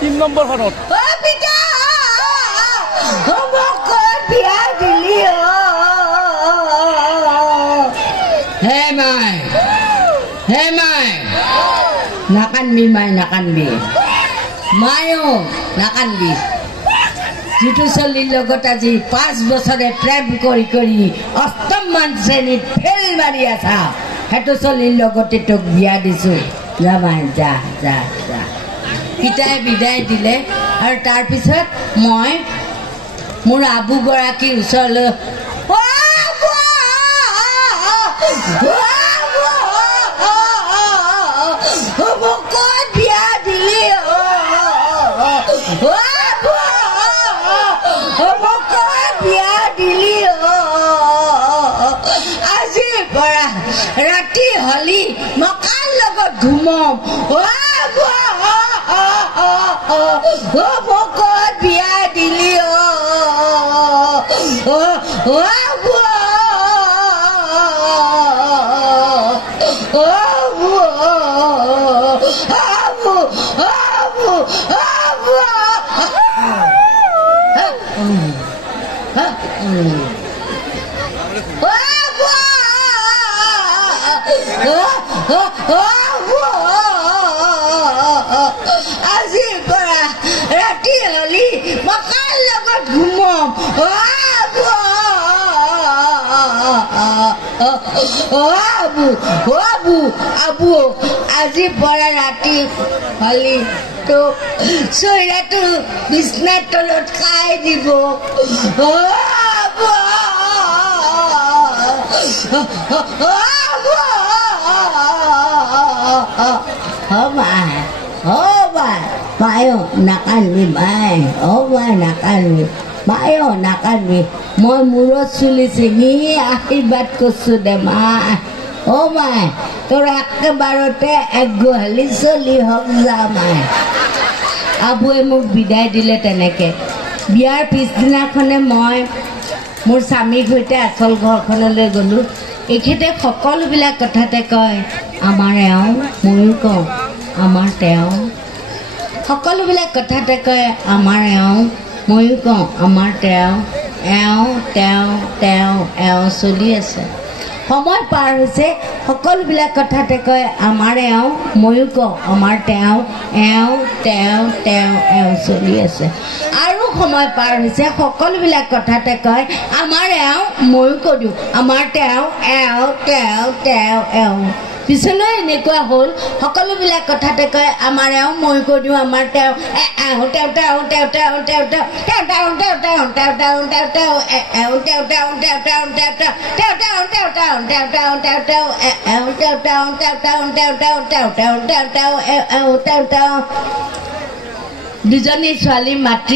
तीन number खनत Hey mai nakanbi mai nakanbi mayo nakanbi jitu solir logot aji 5 বছরে প্রেম করি অষ্টম মান শ্রেণীত ফেল মারি আছা হেতু solir লগতে তোক বিয়া দিছো যা মাই যা যা যা কিটাই বিদায় দিলে আৰু তাৰ পিছত মই মোৰ আবু গৰাকী ওচৰলৈ ৰাতি হলি মকাৰ লগত ঘুমম মকত বিয়া দিলি আজি পৰা ৰাতি হলি মকাৰ লগত ঘুমম আবু আজি পৰা ৰাতি হলি তো চৈৰাটো বিছনাৰ তলত খাই দিব Mayo nakanbi mai nakanbi mayo nakanbi moi murot chuli singi আশীর্বাদ করছো দে মা ও মাই তোর একেবারতে এক গোহালি চলি হক যা মাই আবুয়ে মোক বিদায় দিলে তেনেকে বিয়াৰ পিছদিনাখনে মই মোৰ স্বামীৰ সৈতে আচল ঘৰখনলৈ গলো এখেতে সকলোবিলাক কথাতে কয় আমাৰ এওঁ ময়ো কওঁ আমাৰ তেওঁ সকলোবিলাক কথাতে কয় আমাৰ এওঁ ময়ো কওঁ আমাৰ তেওঁ চলি আছে সময় পাৰ হৈছে সকলোবিলাক কথাতে কয় আমাৰ এওঁ ময়ো কওঁ আমাৰ তেওঁ চলি আছে আৰু সময় পাৰ হৈছে সকলোবিলাক কথাতে কয় আমাৰ এওঁ ময়ো কৈ দিওঁ আমাৰ তেওঁ পিছলৈ এনেকুৱা হ'ল সকলোবিলাক কথাতে কয় আমাৰ এওঁ মই কৈ দিওঁ আমাৰ তেওঁ দুজনী ছোৱালী মাতৃ